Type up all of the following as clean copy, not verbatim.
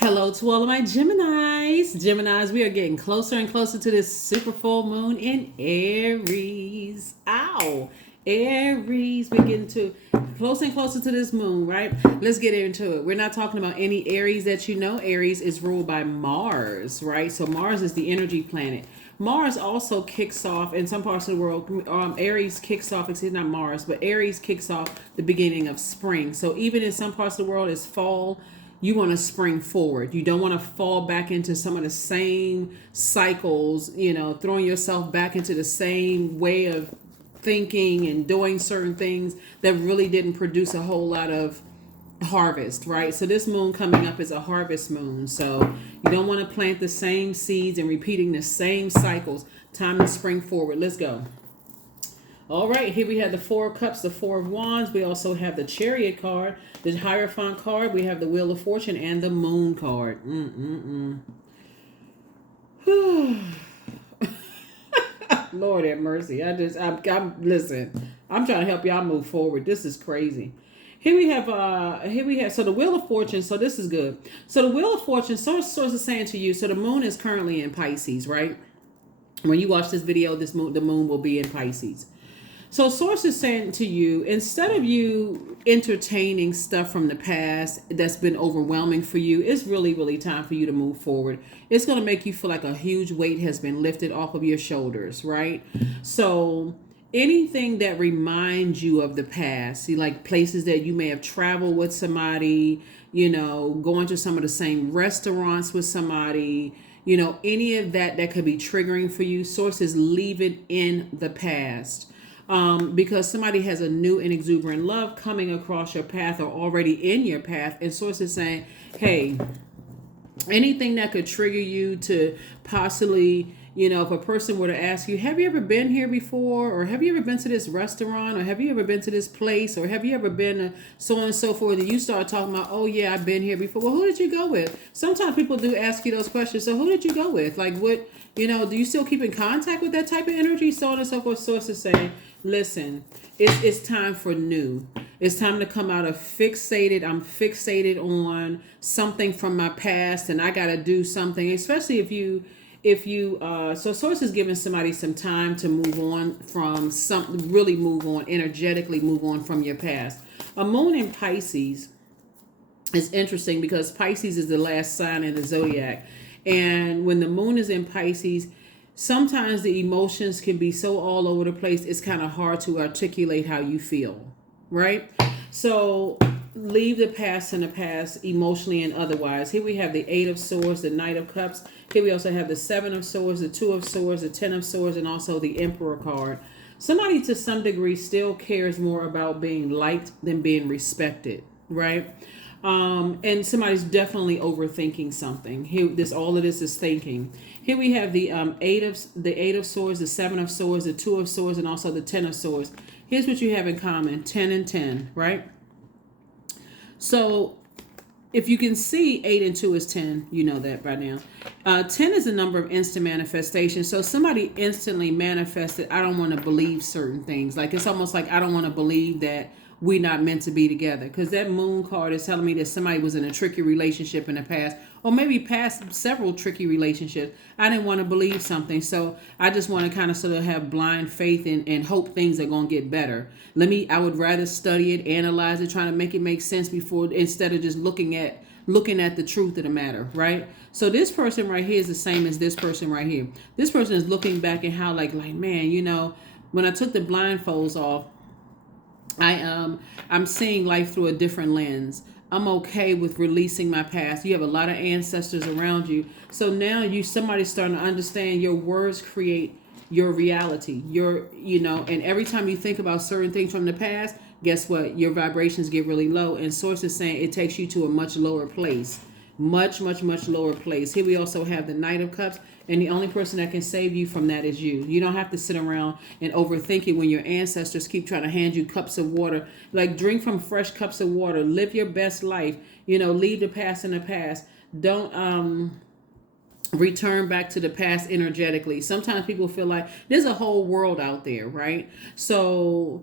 Hello to all of my Geminis. Geminis, we are getting closer and closer to this super full moon in Aries. Ow! Aries, we're getting to closer and closer to this moon, right? Let's get into it. We're not talking about any Aries that you know. Aries is ruled by Mars, right? So Mars is the energy planet. Mars also kicks off in some parts of the world. Aries kicks off, excuse not Mars, but Aries kicks off the beginning of spring. So even in some parts of the world, it's fall. You want to spring forward. You don't want to fall back into some of the same cycles, throwing yourself back into the same way of thinking and doing certain things that really didn't produce a whole lot of harvest, right? So this moon coming up is a harvest moon. So you don't want to plant the same seeds and repeating the same cycles. Time to spring forward. Let's go. All right, here we have the Four of Cups, the Four of Wands. We also have the Chariot card, the Hierophant card. We have the Wheel of Fortune and the Moon card. Lord have mercy. Listen. I'm trying to help y'all move forward. This is crazy. Here we have so the Wheel of Fortune. So this is good. So the Wheel of Fortune, source is saying to you. So the moon is currently in Pisces, right? When you watch this video, the moon will be in Pisces. So source is saying to you, instead of you entertaining stuff from the past that's been overwhelming for you, it's really, really time for you to move forward. It's going to make you feel like a huge weight has been lifted off of your shoulders, right? So anything that reminds you of the past, see, like places that you may have traveled with somebody, going to some of the same restaurants with somebody, any of that could be triggering for you. Sources leave it in the past. Because somebody has a new and exuberant love coming across your path or already in your path, and sources saying, hey, anything that could trigger you to possibly, if a person were to ask you, have you ever been here before, or have you ever been to this restaurant, or have you ever been to this place, or have you ever been to so on and so forth, and you start talking about, oh yeah, I've been here before. Well, who did you go with? Sometimes people do ask you those questions. So who did you go with? Like what, do you still keep in contact with that type of energy? So on and so forth. Sources saying, listen, it's time for new. It's time to come out of fixated. I'm fixated on something from my past, and I got to do something. Especially if you so source is giving somebody some time to move on from something, really move on, energetically move on from your past. A moon in Pisces is interesting because Pisces is the last sign in the zodiac, and when the moon is in Pisces, sometimes the emotions can be so all over the place, it's kind of hard to articulate how you feel, right? So leave the past in the past, emotionally and otherwise. Here we have the Eight of Swords, the Knight of Cups. Here we also have the Seven of Swords, the Two of Swords, the Ten of Swords, and also the Emperor card. Somebody to some degree still cares more about being liked than being respected, right? And somebody's definitely overthinking something. Here, all of this is thinking. Here we have the Eight of Swords, the Seven of Swords, the Two of Swords, and also the Ten of Swords. Here's what you have in common: 10 and 10, right? So if you can see 8 and 2 is 10, you know that by now. 10 is a number of instant manifestation. So somebody instantly manifested, I don't want to believe certain things. Like it's almost like I don't want to believe that we're not meant to be together. Because that moon card is telling me that somebody was in a tricky relationship in the past. Or maybe past several tricky relationships. I didn't want to believe something. So I just want to kind of sort of have blind faith and hope things are going to get better. I would rather study it, analyze it, trying to make it make sense before, instead of just looking at the truth of the matter, right? So this person right here is the same as this person right here. This person is looking back at how like man, when I took the blindfolds off, I'm seeing life through a different lens. I'm okay with releasing my past. You have a lot of ancestors around you. So now somebody's starting to understand your words create your reality. And every time you think about certain things from the past, guess what? Your vibrations get really low. And source is saying it takes you to a much lower place. Much, much, much lower place. Here we also have the Knight of Cups. And the only person that can save you from that is you. You don't have to sit around and overthink it when your ancestors keep trying to hand you cups of water. Like drink from fresh cups of water. Live your best life. Leave the past in the past. Don't return back to the past energetically. Sometimes people feel like there's a whole world out there, right? So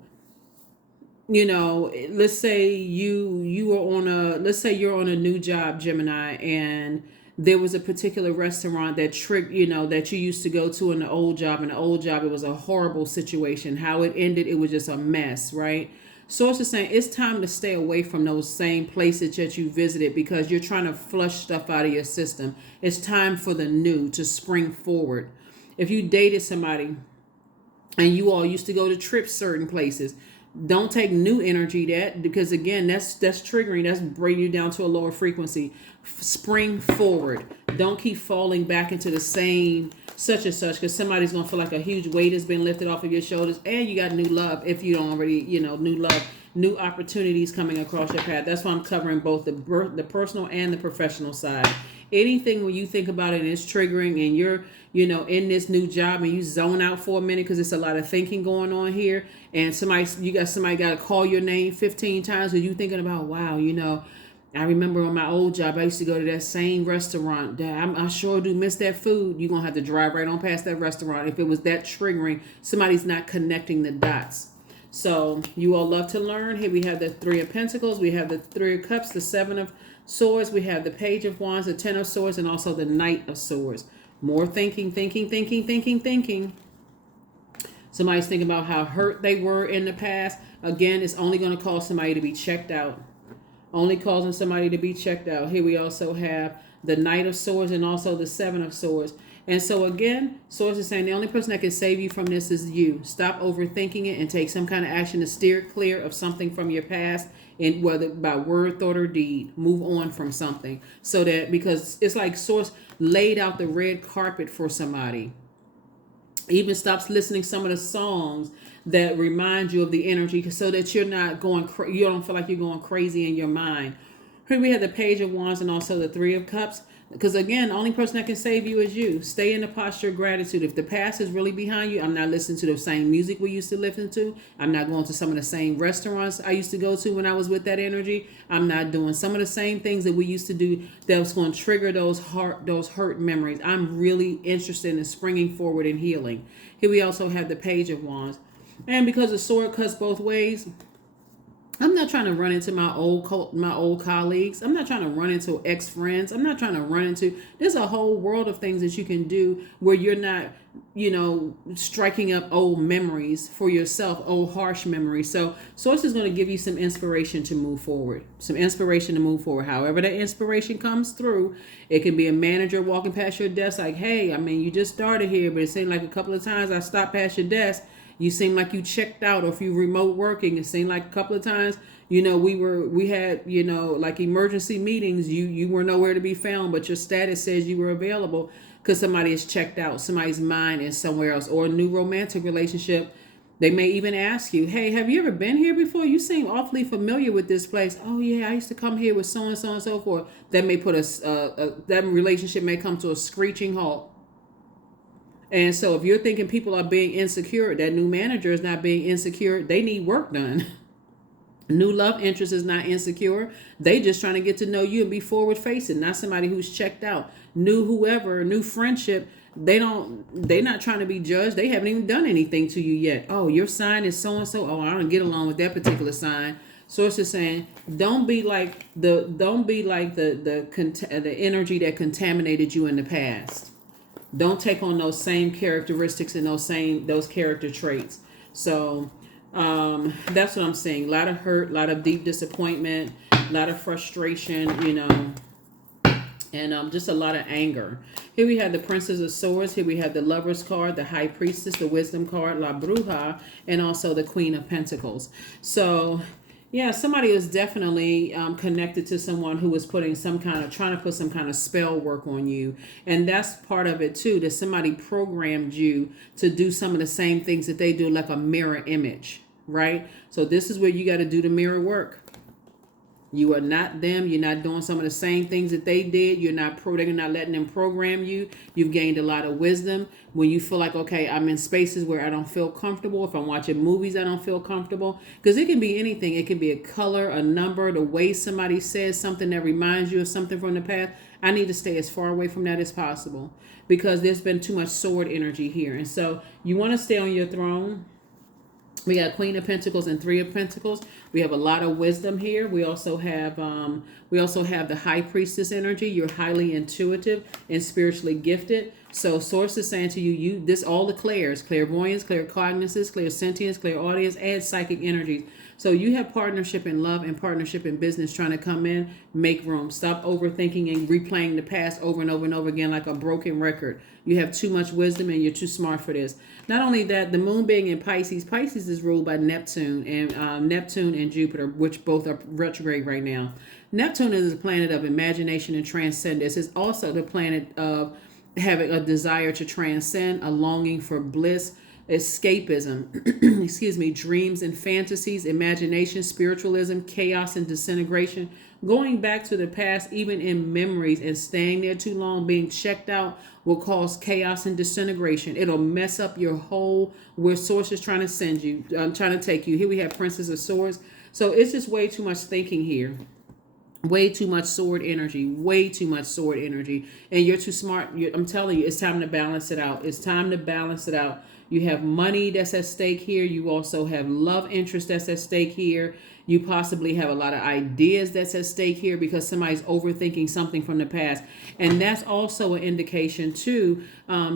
let's say you were on a let's say you're on a new job, Gemini, and there was a particular restaurant that that you used to go to in the old job. In the old job, it was a horrible situation. How it ended, it was just a mess, right? So it's just saying it's time to stay away from those same places that you visited because you're trying to flush stuff out of your system. It's time for the new to spring forward. If you dated somebody and you all used to go to trips certain places, don't take new energy that, because again, that's triggering, that's bringing you down to a lower frequency. Spring forward. Don't keep falling back into the same such and such, because somebody's gonna feel like a huge weight has been lifted off of your shoulders, and you got new love. If you don't already, new love, new opportunities coming across your path. That's why I'm covering both the personal and the professional side. Anything when you think about it and it's triggering, and you're in this new job and you zone out for a minute because it's a lot of thinking going on here, and somebody got to call your name 15 times because you thinking about, wow, I remember on my old job, I used to go to that same restaurant. I sure do miss that food. You're going to have to drive right on past that restaurant. If it was that triggering, somebody's not connecting the dots. So you all love to learn. Here we have the Three of Pentacles. We have the Three of Cups, the Seven of Swords. We have the Page of Wands, the Ten of Swords, and also the Knight of Swords. More thinking. Somebody's thinking about how hurt they were in the past. Again, it's only going to cause somebody to be checked out. Only causing somebody to be checked out. Here we also have the Knight of Swords and also the Seven of Swords. And so again, Swords is saying the only person that can save you from this is you. Stop overthinking it and take some kind of action to steer clear of something from your past, and whether by word, thought, or deed. Move on from something, so that, because it's like Swords laid out the red carpet for somebody. Even stops listening some of the songs that remind you of the energy, so that you're not going you don't feel like you're going crazy in your mind. Here we have the Page of Wands and also the Three of Cups, because again, the only person that can save you is you. Stay in the posture of gratitude. If the past is really behind you, I'm not listening to the same music we used to listen to. I'm not going to some of the same restaurants I used to go to when I was with that energy. I'm not doing some of the same things that we used to do that was going to trigger those hurt memories. I'm really interested in springing forward and healing. Here we also have the Page of Wands. And because the sword cuts both ways, I'm not trying to run into my old colleagues. I'm not trying to run into ex-friends. I'm not trying to run into, there's a whole world of things that you can do where you're not, striking up old memories for yourself, old harsh memories. So Source is going to give you some inspiration to move forward. However that inspiration comes through, it can be a manager walking past your desk like, hey, you just started here, but it seemed like a couple of times I stopped past your desk. You seem like you checked out, or if you remote working, it seemed like a couple of times, we had, like emergency meetings, you were nowhere to be found, but your status says you were available because somebody is checked out. Somebody's mind is somewhere else, or a new romantic relationship. They may even ask you, hey, have you ever been here before? You seem awfully familiar with this place. Oh yeah, I used to come here with so and so and so forth. That may put that relationship may come to a screeching halt. And so if you're thinking people are being insecure, that new manager is not being insecure. They need work done. New love interest is not insecure. They just trying to get to know you and be forward facing, not somebody who's checked out. New friendship, they're not trying to be judged. They haven't even done anything to you yet. Oh, your sign is so and so. Oh, I don't get along with that particular sign. So it's just saying, don't be like the energy that contaminated you in the past. Don't take on those same characteristics and those character traits. So that's what I'm saying. A lot of hurt, a lot of deep disappointment, a lot of frustration, and just a lot of anger. Here we have the Princess of Swords. Here we have the Lover's card, the High Priestess, the Wisdom card, La Bruja, and also the Queen of Pentacles. So yeah, somebody is definitely connected to someone who was trying to put some kind of spell work on you. And that's part of it too, that somebody programmed you to do some of the same things that they do, like a mirror image, right? So this is where you got to do the mirror work. You are not them. You're not doing some of the same things that they did. They're not letting them program you. You've gained a lot of wisdom. When you feel like, okay, I'm in spaces where I don't feel comfortable. If I'm watching movies, I don't feel comfortable. Because it can be anything. It can be a color, a number, the way somebody says something that reminds you of something from the past. I need to stay as far away from that as possible, because there's been too much sword energy here. And so you want to stay on your throne. We got Queen of Pentacles and Three of Pentacles. We have a lot of wisdom here. We also have the High Priestess energy. You're highly intuitive and spiritually gifted. So Source is saying to you, this all the clairs, clairvoyance, claircognizance, clairsentience, clairaudience, and psychic energies. So you have partnership in love and partnership in business trying to come in, make room. Stop overthinking and replaying the past over and over and over again like a broken record. You have too much wisdom and you're too smart for this. Not only that, the moon being in Pisces, Pisces is ruled by Neptune and Jupiter, which both are retrograde right now. Neptune is a planet of imagination and transcendence. It's also the planet of having a desire to transcend, a longing for bliss, escapism, excuse me, dreams and fantasies, imagination, spiritualism, chaos and disintegration, going back to the past, even in memories, and staying there too long, being checked out, will cause chaos and disintegration. It'll mess up your whole, where Source is trying to send you, trying to take you. Here we have Princess of Swords. So it's just way too much thinking here. Way too much sword energy. Way too much sword energy. And you're too smart. I'm telling you, it's time to balance it out. It's time to balance it out. You have money that's at stake here. You also have love interest that's at stake here. You possibly have a lot of ideas that's at stake here because somebody's overthinking something from the past. And that's also an indication too,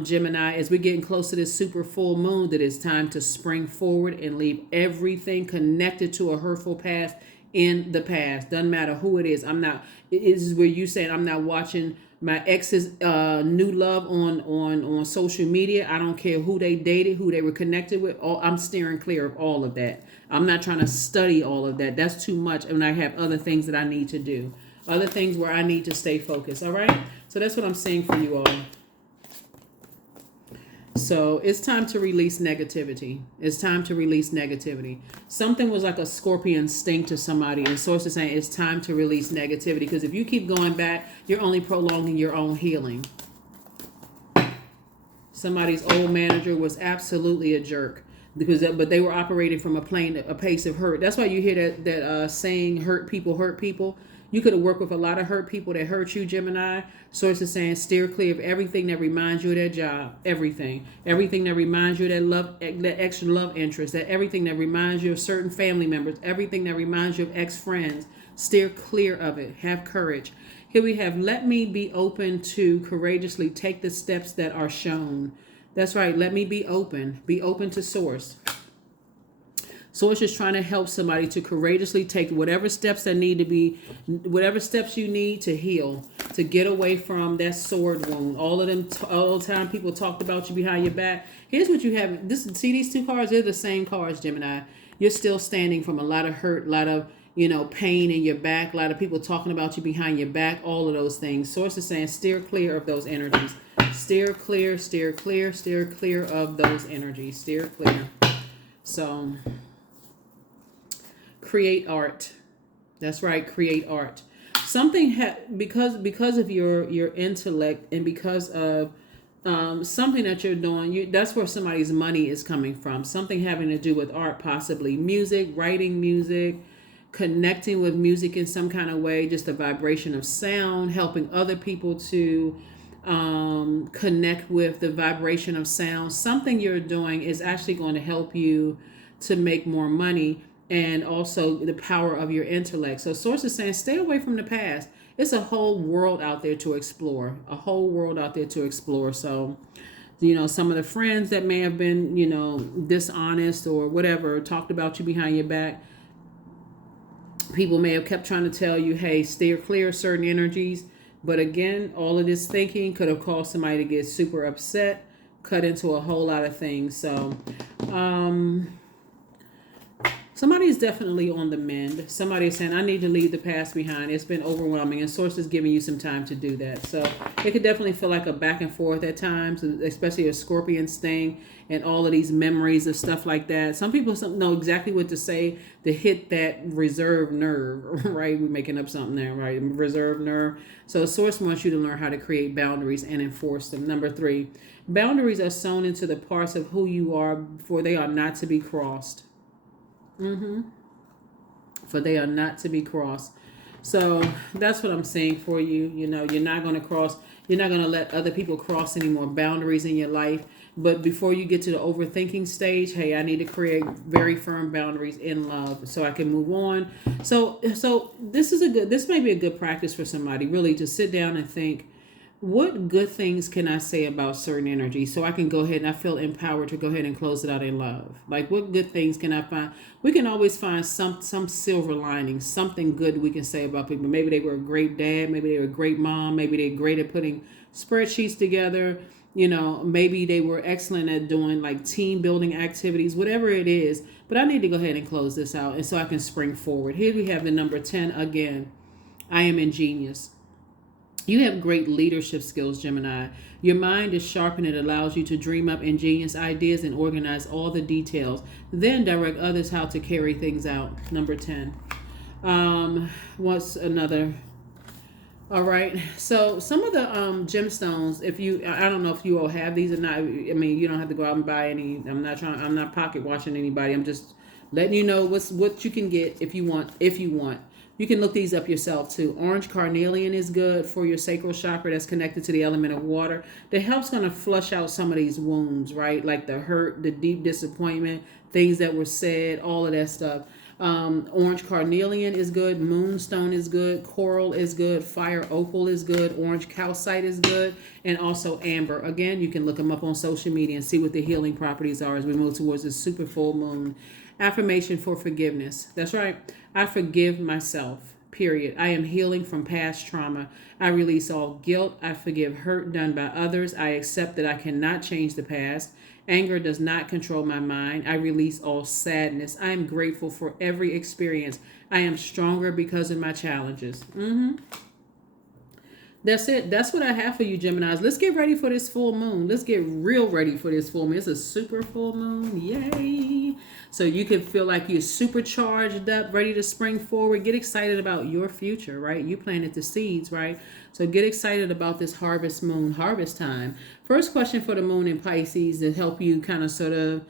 Gemini, as we're getting close to this super full moon, that it's time to spring forward and leave everything connected to a hurtful past in the past. Doesn't matter who it is. It is where you saying I'm not watching my ex's new love on social media. I don't care who they dated, who they were connected with. I'm steering clear of all of that. I'm not trying to study all of that. That's too much. And I have other things that I need to do. Other things where I need to stay focused. All right. So that's what I'm saying for you all. So it's time to release negativity. It's time to release negativity. Something was like a scorpion sting to somebody, and Source is saying it's time to release negativity, because if you keep going back, you're only prolonging your own healing. Somebody's old manager was absolutely a jerk, but they were operating from a place of hurt. That's why you hear that saying, hurt people. You could have worked with a lot of hurt people that hurt you, Gemini. Source is saying steer clear of everything that reminds you of that job. Everything that reminds you of that love, that extra love interest, that everything that reminds you of certain family members, everything that reminds you of ex-friends. Steer clear of it. Have courage. Here we have, let me be open to courageously take the steps that are shown. That's right. Let me be open. Be open to Source. Source is trying to help somebody to courageously take whatever steps that need to be, whatever steps you need to heal, to get away from that sword wound. All the time people talked about you behind your back. Here's what you have. See these two cards? They're the same cards, Gemini. You're still standing from a lot of hurt, a lot of pain in your back, a lot of people talking about you behind your back, all of those things. Source is saying steer clear of those energies. Steer clear of those energies. Steer clear. So create art. That's right, create art. Something because of your intellect, and because of something that you're doing, that's where somebody's money is coming from. Something having to do with art, possibly music, writing music, connecting with music in some kind of way, just a vibration of sound, helping other people to connect with the vibration of sound. Something you're doing is actually going to help you to make more money, and also the power of your intellect. So Source is saying stay away from the past. It's a whole world out there to explore. So, some of the friends that may have been, dishonest or whatever, talked about you behind your back, people may have kept trying to tell you, hey, steer clear of certain energies. But again, all of this thinking could have caused somebody to get super upset, cut into a whole lot of things. So, somebody is definitely on the mend. Somebody is saying, I need to leave the past behind. It's been overwhelming, and Source is giving you some time to do that. So it could definitely feel like a back and forth at times, especially a scorpion sting and all of these memories of stuff like that. Some people know exactly what to say to hit that reserve nerve, right? We're making up something there, right? Reserve nerve. So Source wants you to learn how to create boundaries and enforce them. Number 3, boundaries are sewn into the parts of who you are, for they are not to be crossed. For they are not to be crossed. So that's what I'm saying for you. You know, you're not going to let other people cross any more boundaries in your life. But before you get to the overthinking stage, hey, I need to create very firm boundaries in love so I can move on. So this may be a good practice for somebody really to sit down and think, what good things can I say about certain energy so I can go ahead and I feel empowered to go ahead and close it out in love? Like, what good things can I find? We can always find some silver lining, something good we can say about people. Maybe they were a great dad, maybe they were a great mom, maybe they're great at putting spreadsheets together. You know, maybe they were excellent at doing like team building activities, whatever it is. But I need to go ahead and close this out and so I can spring forward. Here we have the number 10 again. I am ingenious. You have great leadership skills, Gemini. Your mind is sharp and it allows you to dream up ingenious ideas and organize all the details. Then direct others how to carry things out. Number 10. What's another? All right. So some of the gemstones, if you, I don't know if you all have these or not. I mean, you don't have to go out and buy any. I'm not pocket watching anybody. I'm just letting you know what you can get if you want. If you want. You can look these up yourself too. Orange carnelian is good for your sacral chakra that's connected to the element of water. That helps kind of flush out some of these wounds, right? Like the hurt, the deep disappointment, things that were said, all of that stuff. Orange carnelian is good. Moonstone is good. Coral is good. Fire opal is good. Orange calcite is good. And also amber. Again, you can look them up on social media and see what the healing properties are as we move towards the super full moon. Affirmation for forgiveness. That's right. I forgive myself. Period. I am healing from past trauma. I release all guilt. I forgive hurt done by others. I accept that I cannot change the past. Anger does not control my mind. I release all sadness. I am grateful for every experience. I am stronger because of my challenges. That's it. That's what I have for you, Geminis. Let's get ready for this full moon. Let's get real ready for this full moon. It's a super full moon. Yay. So you can feel like you're supercharged up, ready to spring forward. Get excited about your future, right? You planted the seeds, right? So get excited about this harvest moon, harvest time. First question for the moon in Pisces to help you kind of sort of,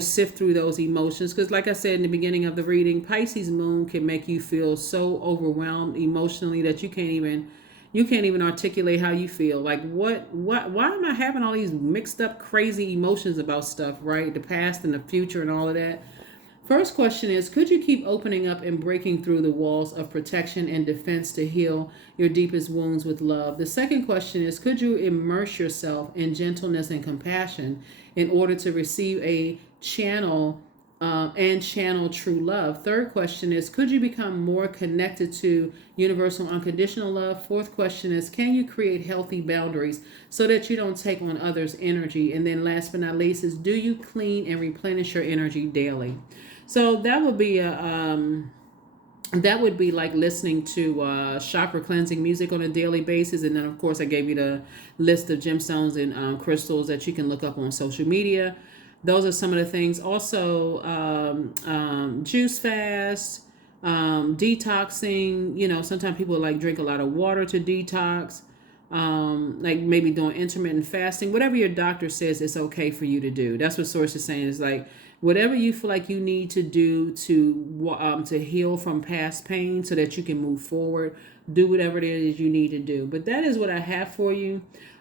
sift through those emotions. Because like I said in the beginning of the reading, Pisces moon can make you feel so overwhelmed emotionally that you can't even articulate how you feel. Like why am I having all these mixed up crazy emotions about stuff, right? The past and the future and all of that. First question is, could you keep opening up and breaking through the walls of protection and defense to heal your deepest wounds with love? The second question is, could you immerse yourself in gentleness and compassion in order to receive a channel and channel true love? Third question is, could you become more connected to universal unconditional love? Fourth question is, can you create healthy boundaries so that you don't take on others' energy? And then last but not least is, do you clean and replenish your energy daily? So that would be like listening to chakra cleansing music on a daily basis. And then, of course, I gave you the list of gemstones and crystals that you can look up on social media. Those are some of the things. Also, juice fast, detoxing. Sometimes people like drink a lot of water to detox. Like maybe doing intermittent fasting. Whatever your doctor says it's okay for you to do. That's what Source is saying. Is like whatever you feel like you need to do to heal from past pain so that you can move forward. Do whatever it is you need to do. But that is what I have for you.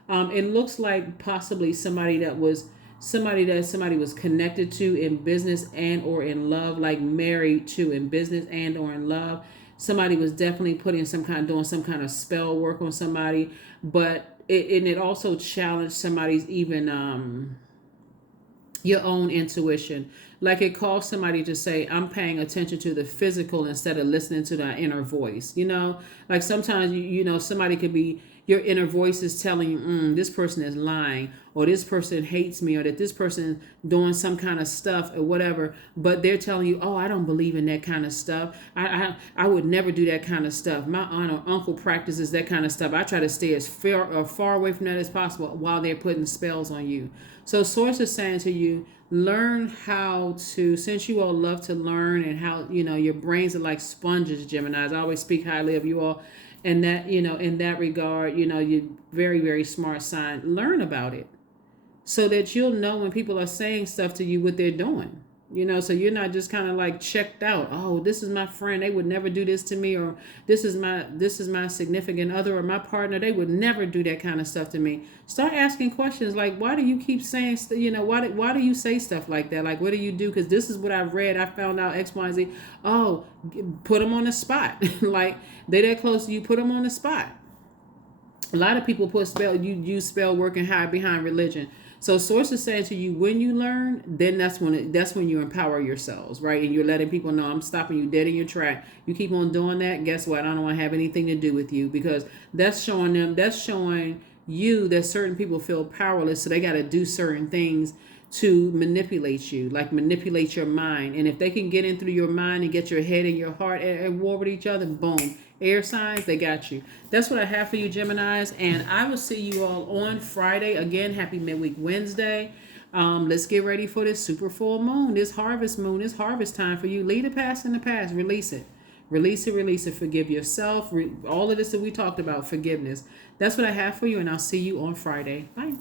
It looks like possibly somebody was connected to in business and or in love, like married to in business and or in love. Somebody was definitely doing some kind of spell work on somebody, but it also challenged somebody's even your own intuition. Like it calls somebody to say, I'm paying attention to the physical instead of listening to the inner voice. Like sometimes, somebody could be, your inner voice is telling you, this person is lying, or this person hates me, or that this person doing some kind of stuff or whatever. But they're telling you, oh, I don't believe in that kind of stuff. I would never do that kind of stuff. My aunt or uncle practices that kind of stuff. I try to stay as far away from that as possible while they're putting spells on you. So Source is saying to you, learn how to, since you all love to learn and how, your brains are like sponges, Geminis. I always speak highly of you all. And that, in that regard, you're very, very smart sign. Learn about it so that you'll know when people are saying stuff to you what they're doing. So you're not just kind of like checked out. Oh, this is my friend, they would never do this to me, or this is my significant other or my partner, they would never do that kind of stuff to me. Start asking questions like, why do you keep saying why do you say stuff like that? Like, what do you do? Because this is what I've read, I found out X, Y, and Z. Oh, put them on the spot. Like, they that close to you, put them on the spot. A lot of people you use spell work and hide behind religion. So source is saying to you, when you learn, then that's when you empower yourselves, right? And you're letting people know, I'm stopping you dead in your track. You keep on doing that, guess what? I don't want to have anything to do with you, because that's showing you that certain people feel powerless, so they got to do certain things to manipulate you, like manipulate your mind. And if they can get in through your mind and get your head and your heart at war with each other, boom, air signs, they got you. That's what I have for you, Geminis. And I will see you all on Friday. Again, happy midweek Wednesday. Let's get ready for this super full moon, this harvest time for you. Leave the past in the past. Release it. Release it, release it. Forgive yourself. All of this that we talked about, forgiveness. That's what I have for you, and I'll see you on Friday. Bye.